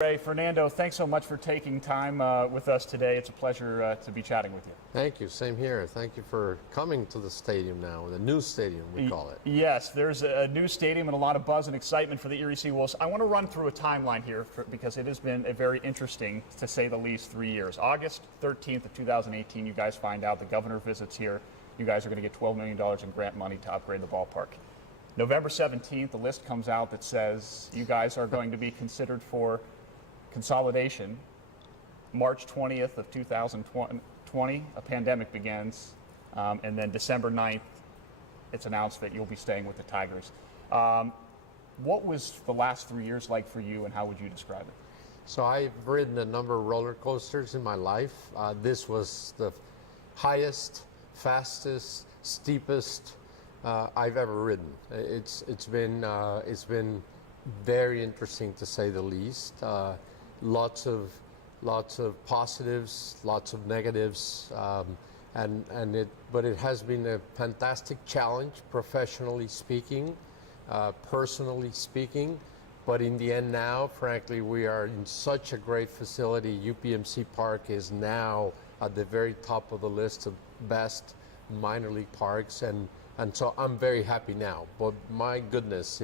Ray, Fernando, thanks so much for taking time with us today. It's a pleasure to be chatting with you. Thank you. Same here. Thank you for coming to the stadium now, the new stadium we call it. Yes, there's a new stadium and a lot of buzz and excitement for the Erie SeaWolves. I want to run through a timeline here because it has been a very interesting, to say the least, 3 years. August 13th of 2018, you guys find out the governor visits here. You guys are going to get $12 million in grant money to upgrade the ballpark. November 17th, the list comes out that says you guys are going to be considered for consolidation. March 20th of 2020, a pandemic begins, and then December 9th, it's announced that you'll be staying with the Tigers. What was the last 3 years like for you, and how would you describe it? So I've ridden a number of roller coasters in my life. This was the highest, fastest, steepest I've ever ridden. It's been very interesting, to say the least. Lots of positives, lots of negatives, but it has been a fantastic challenge, professionally speaking, personally speaking. But in the end now, frankly, we are in such a great facility. UPMC Park is now at the very top of the list of best minor league parks, and so I'm very happy now. But my goodness,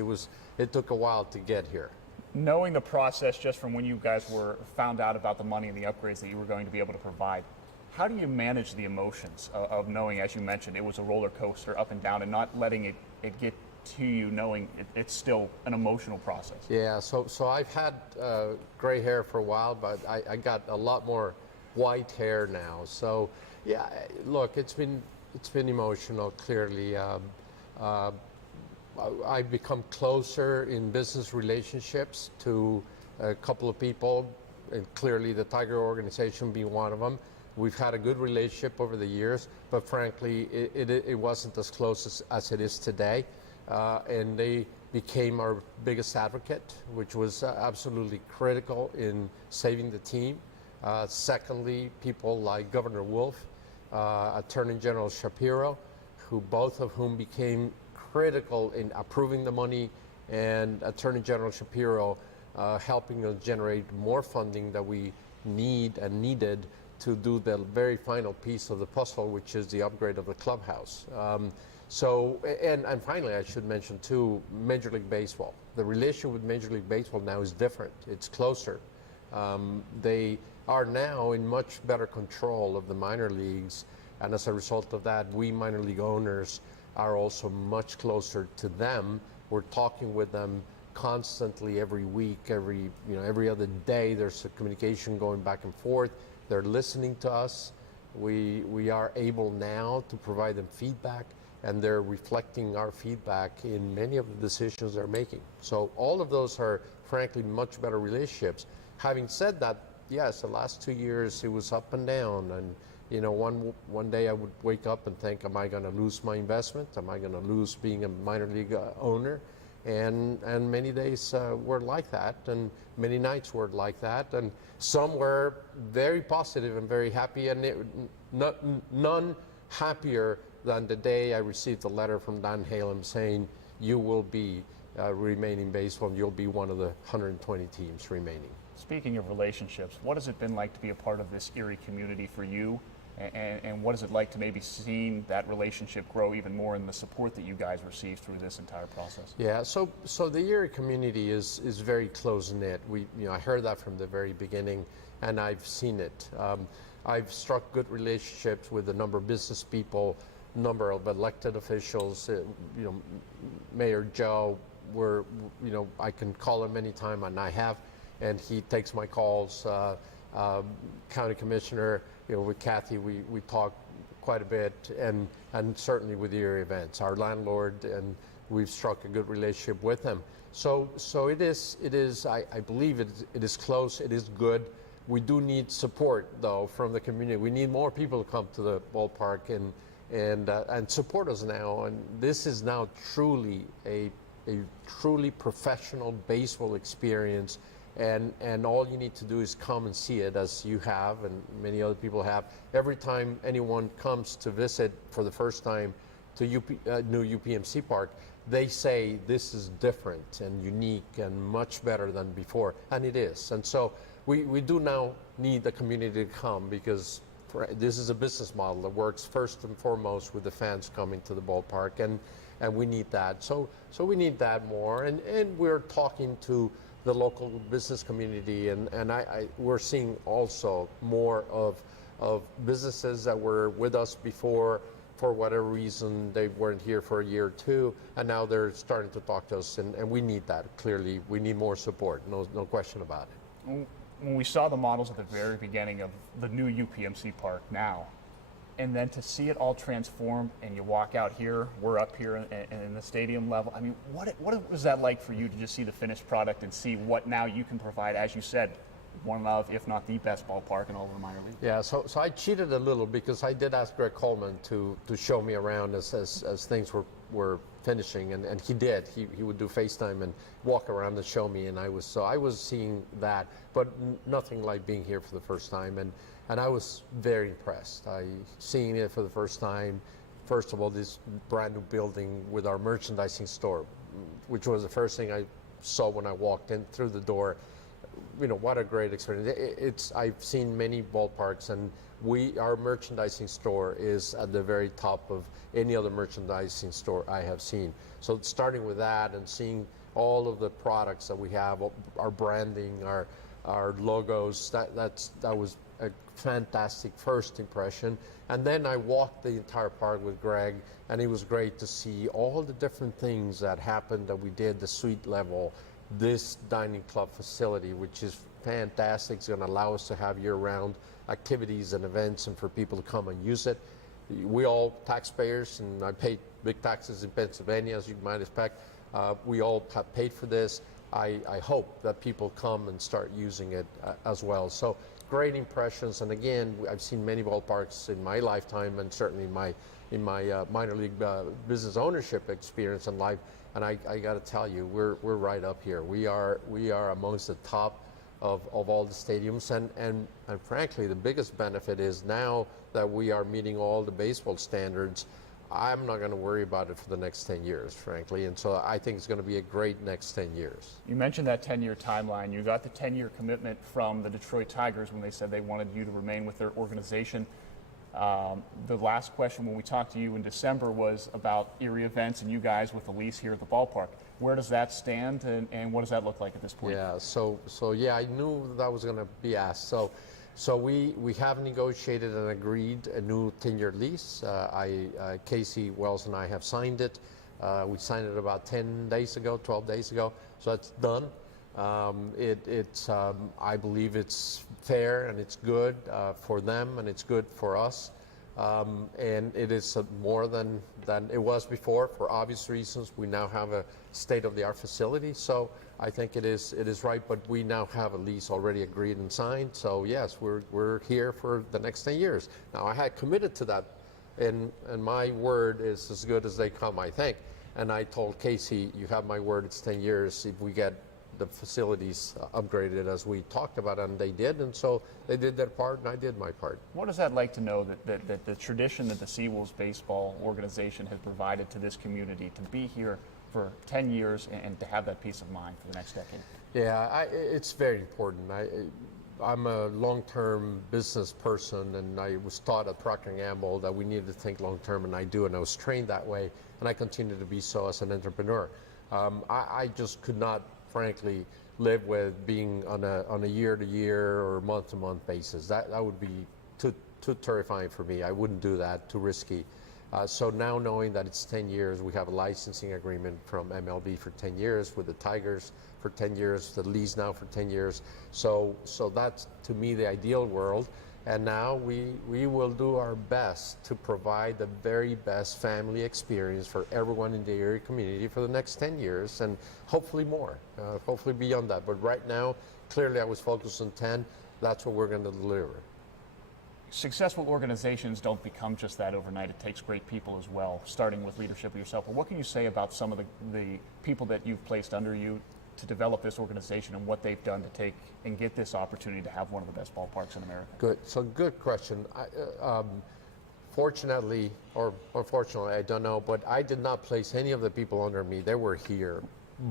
it took a while to get here. Knowing the process just from when you guys found out about the money and the upgrades that you were going to be able to provide, how do you manage the emotions of knowing, as you mentioned, it was a roller coaster up and down, and not letting it get to you, knowing it's still an emotional process? Yeah, so I've had gray hair for a while, but I got a lot more white hair now. So yeah, look, it's been emotional, clearly. I've become closer in business relationships to a couple of people, and clearly the Tiger organization being one of them. We've had a good relationship over the years, but frankly, it wasn't as close as it is today. And they became our biggest advocate, which was absolutely critical in saving the team. Secondly, people like Governor Wolf, Attorney General Shapiro, both of whom became critical in approving the money, and Attorney General Shapiro helping us generate more funding that we need and needed to do the very final piece of the puzzle, which is the upgrade of the clubhouse. And finally, I should mention too, Major League Baseball. The relation with Major League Baseball now is different. It's closer. They are now in much better control of the minor leagues, and as a result of that, we minor league owners are also much closer to them. We're talking with them constantly every week, every other day. There's a communication going back and forth. They're listening to us. We are able now to provide them feedback, and they're reflecting our feedback in many of the decisions they're making. So all of those are, frankly, much better relationships. Having said that, yes, the last 2 years it was up and down, and one day I would wake up and think, am I going to lose my investment? Am I going to lose being a minor league owner? And many days were like that, and many nights were like that, and some were very positive and very happy, and none happier than the day I received a letter from Dan Halem saying, you will be remaining baseball, and you'll be one of the 120 teams remaining. Speaking of relationships, what has it been like to be a part of this Erie community for you? And what is it like to maybe seeing that relationship grow even more, and the support that you guys receive through this entire process? Yeah, so the Erie community is very close-knit. I heard that from the very beginning, and I've seen it. I've struck good relationships with a number of business people, number of elected officials. Mayor Joe, I can call him anytime, and I have, and he takes my calls. County Commissioner, with Kathy, we talk quite a bit, and certainly with the Erie Events, our landlord, and we've struck a good relationship with them. So it is. I believe it is close. It is good. We do need support though from the community. We need more people to come to the ballpark and support us now. And this is now truly a truly professional baseball experience. And all you need to do is come and see it, as you have and many other people have. Every time anyone comes to visit for the first time to new UPMC Park, they say this is different and unique and much better than before, and it is. And so we do now need the community to come, because this is a business model that works first and foremost with the fans coming to the ballpark, and we need that. So we need that more, and we're talking to the local business community, and we're seeing also more of businesses that were with us before, for whatever reason they weren't here for a year or two, and now they're starting to talk to us, and we need that. Clearly, we need more support, no question about it. When we saw the models at the very beginning of the new UPMC park now, and then to see it all transformed, and you walk out here, we're up here in the stadium level. I mean, what was that like for you to just see the finished product and see what now you can provide, as you said, one of, if not the best ballpark in all of the minor league? Yeah, so I cheated a little, because I did ask Greg Coleman to show me around as things were finishing, and he did. He would do FaceTime and walk around and show me, and I was seeing that, but nothing like being here for the first time, and I was very impressed. Seeing it for the first time. First of all, this brand new building with our merchandising store, which was the first thing I saw when I walked in through the door. You know, what a great experience. I've seen many ballparks, and our merchandising store is at the very top of any other merchandising store I have seen. So starting with that and seeing all of the products that we have, our branding, our logos, that was a fantastic first impression. And then I walked the entire park with Greg, and it was great to see all the different things that happened, that we did, the suite level, this dining club facility, which is fantastic. It's going to allow us to have year-round activities and events, and for people to come and use it. We all taxpayers, and I paid big taxes in Pennsylvania, as you might expect. We all have paid for this. I hope that people come and start using it as well. So great impressions, and again, I've seen many ballparks in my lifetime, and certainly in my minor league business ownership experience in life. And I got to tell you, we're right up here. We are amongst the top of all the stadiums, and frankly, the biggest benefit is now that we are meeting all the baseball standards, I'm not going to worry about it for the next 10 years, frankly. And so I think it's going to be a great next 10 years. You mentioned that 10-year timeline. You got the 10-year commitment from the Detroit Tigers when they said they wanted you to remain with their organization. The last question when we talked to you in December was about Erie events and you guys with the lease here at the ballpark. Where does that stand, and what does that look like at this point? Yeah, so yeah, I knew that was going to be asked. So we have negotiated and agreed a new 10-year lease. Casey Wells and I have signed it. We signed it about 12 days ago. So that's done. I believe it's fair and it's good for them and it's good for us. And it is more than it was before, for obvious reasons. We now have a state-of-the-art facility, so I think it is right. But we now have a lease already agreed and signed. So yes, we're here for the next 10 years. Now I had committed to that, and my word is as good as they come, I think. And I told Casey, you have my word, it's 10 years if we get the facilities upgraded as we talked about, and they did, and so they did their part and I did my part. What is that like to know that the tradition that the SeaWolves baseball organization has provided to this community, to be here for 10 years and to have that peace of mind for the next decade? Yeah, it's very important. I'm a long-term business person, and I was taught at Procter & Gamble that we needed to think long-term, and I do, and I was trained that way, and I continue to be so as an entrepreneur. I just could not, frankly, live with being on a year-to-year or month-to-month basis. That would be too terrifying for me. I wouldn't do that, too risky. So now knowing that it's 10 years, we have a licensing agreement from MLB for 10 years, with the Tigers for 10 years, the lease now for 10 years. So that's, to me, the ideal world. And now we will do our best to provide the very best family experience for everyone in the Erie community for the next 10 years, and hopefully more, hopefully beyond that. But right now, clearly I was focused on 10. That's what we're going to deliver. Successful organizations don't become just that overnight. It takes great people as well, starting with leadership yourself. But what can you say about some of the people that you've placed under you to develop this organization and what they've done to take and get this opportunity to have one of the best ballparks in America? Good. So good question. fortunately or unfortunately, I don't know, but I did not place any of the people under me. They were here.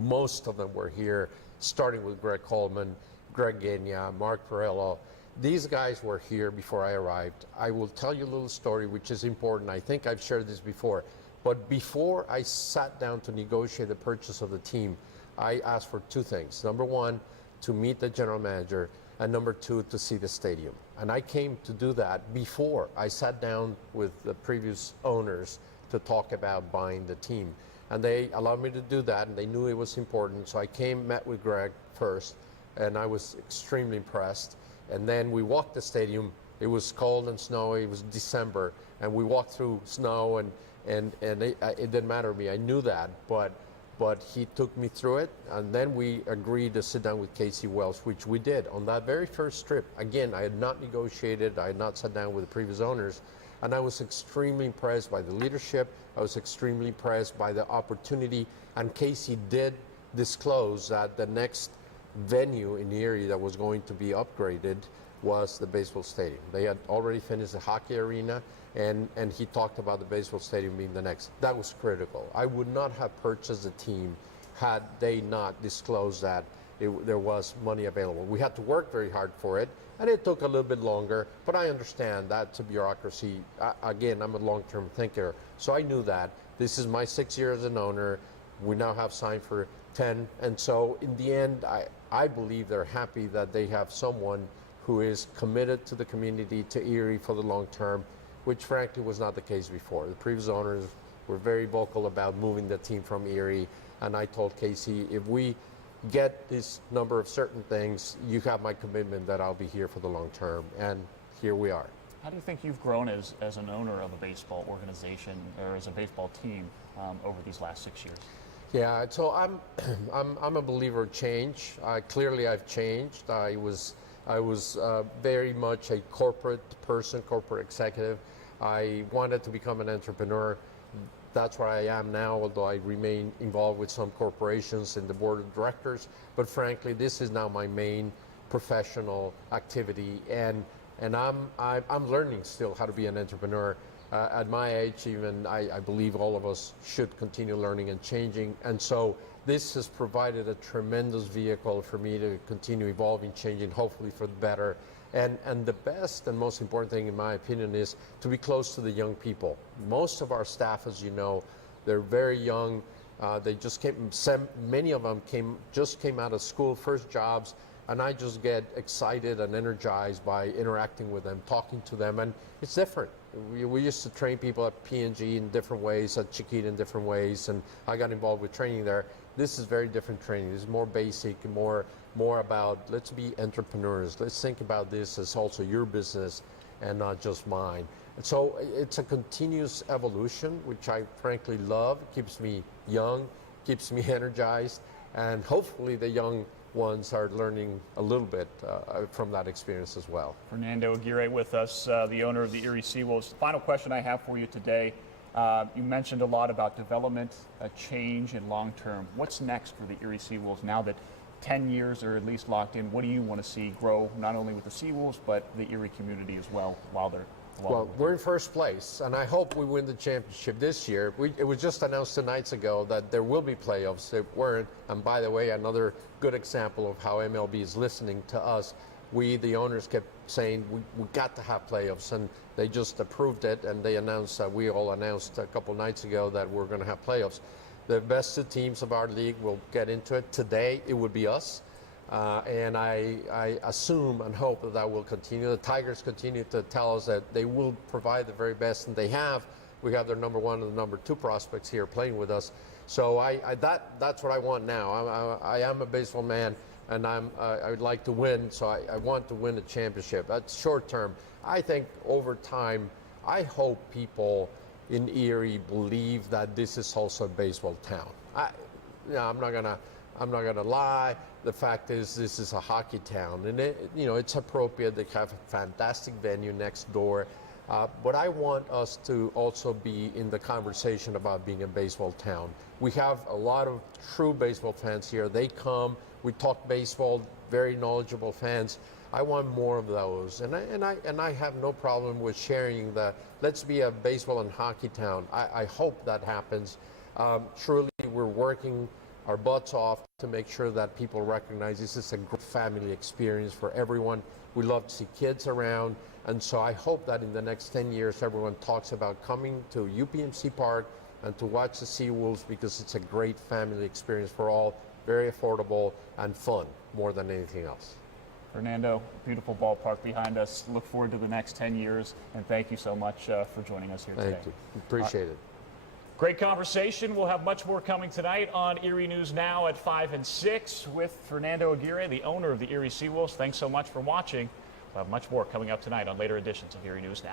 Most of them were here, starting with Greg Coleman, Greg Gagna, Mark Perello. These guys were here before I arrived. I will tell you a little story which is important. I think I've shared this before. But before I sat down to negotiate the purchase of the team, I asked for two things. Number one, to meet the general manager, and number two, to see the stadium. And I came to do that before I sat down with the previous owners to talk about buying the team. And they allowed me to do that, and they knew it was important. So I came, met with Greg first, and I was extremely impressed. And then we walked the stadium. It was cold and snowy. It was December, and we walked through snow, and it didn't matter to me. I knew that, but he took me through it, and then we agreed to sit down with Casey Wells, which we did on that very first trip. Again, I had not negotiated. I had not sat down with the previous owners, and I was extremely impressed by the leadership. I was extremely impressed by the opportunity, and Casey did disclose that the next venue in Erie that was going to be upgraded was the baseball stadium. They had already finished the hockey arena, and he talked about the baseball stadium being the next. That was critical. I would not have purchased the team had they not disclosed that there was money available. We had to work very hard for it, and it took a little bit longer, but I understand that's a bureaucracy. Again, I'm a long-term thinker, so I knew that. This is my 6 years as an owner. We now have signed for 10, and so in the end, I believe they're happy that they have someone who is committed to the community, to Erie for the long term, which frankly was not the case before. The previous owners were very vocal about moving the team from Erie, and I told Casey, if we get this number of certain things, you have my commitment that I'll be here for the long term, and here we are. How do you think you've grown as an owner of a baseball organization or as a baseball team over these last 6 years? Yeah, so I'm a believer of change. Clearly, I've changed. I was very much a corporate person, corporate executive. I wanted to become an entrepreneur. That's where I am now, although I remain involved with some corporations in the board of directors. But frankly, this is now my main professional activity, and I'm learning still how to be an entrepreneur. At my age, even I believe all of us should continue learning and changing. And so this has provided a tremendous vehicle for me to continue evolving, changing, hopefully for the better. And the best and most important thing, in my opinion, is to be close to the young people. Most of our staff, as you know, they're very young. They just came, many of them just came out of school, first jobs, and I just get excited and energized by interacting with them, talking to them, and it's different. We used to train people at P&G in different ways, at Chiquita in different ways, and I got involved with training there. This is very different training. This is more basic, more about let's be entrepreneurs. Let's think about this as also your business and not just mine. And so it's a continuous evolution, which I frankly love. It keeps me young, keeps me energized, and hopefully the young ones are learning a little bit from that experience as well. Fernando Aguirre with us, the owner of the Erie SeaWolves. Final question I have for you today. You mentioned a lot about development, change, and long-term. What's next for the Erie SeaWolves now that 10 years are at least locked in? What do you want to see grow, not only with the SeaWolves, but the Erie community as well while they're Well, we're in first place, and I hope we win the championship this year. It was just announced 2 nights ago that there will be playoffs. There weren't, and by the way, another good example of how MLB is listening to us. We, the owners, kept saying we got to have playoffs, and they just approved it, and they announced, we all announced a couple nights ago that we're going to have playoffs. The best 2 teams of our league will get into it. Today, it would be us. And I assume and hope that that will continue. The Tigers continue to tell us that they will provide the very best, and they have. We have their number 1 and the number 2 prospects here playing with us. So that's what I want now. I am a baseball man, and I would like to win, so I want to win a championship. That's short term. I think over time, I hope people in Erie believe that this is also a baseball town. I'm not gonna lie. The fact is, this is a hockey town, and it's appropriate. They have a fantastic venue next door, but I want us to also be in the conversation about being a baseball town. We have a lot of true baseball fans here. They come, we talk baseball, very knowledgeable fans. I want more of those, and I have no problem with sharing the let's be a baseball and hockey town. I hope that happens. Truly, we're working our butts off to make sure that people recognize this is a great family experience for everyone. We love to see kids around, and so I hope that in the next 10 years, everyone talks about coming to UPMC Park and to watch the SeaWolves, because it's a great family experience for all, very affordable and fun more than anything else. Fernando, beautiful ballpark behind us. Look forward to the next 10 years, and thank you so much for joining us here today. Thank you. Appreciate it. Great conversation. We'll have much more coming tonight on Erie News Now at 5 and 6 with Fernando Aguirre, the owner of the Erie SeaWolves. Thanks so much for watching. We'll have much more coming up tonight on later editions of Erie News Now.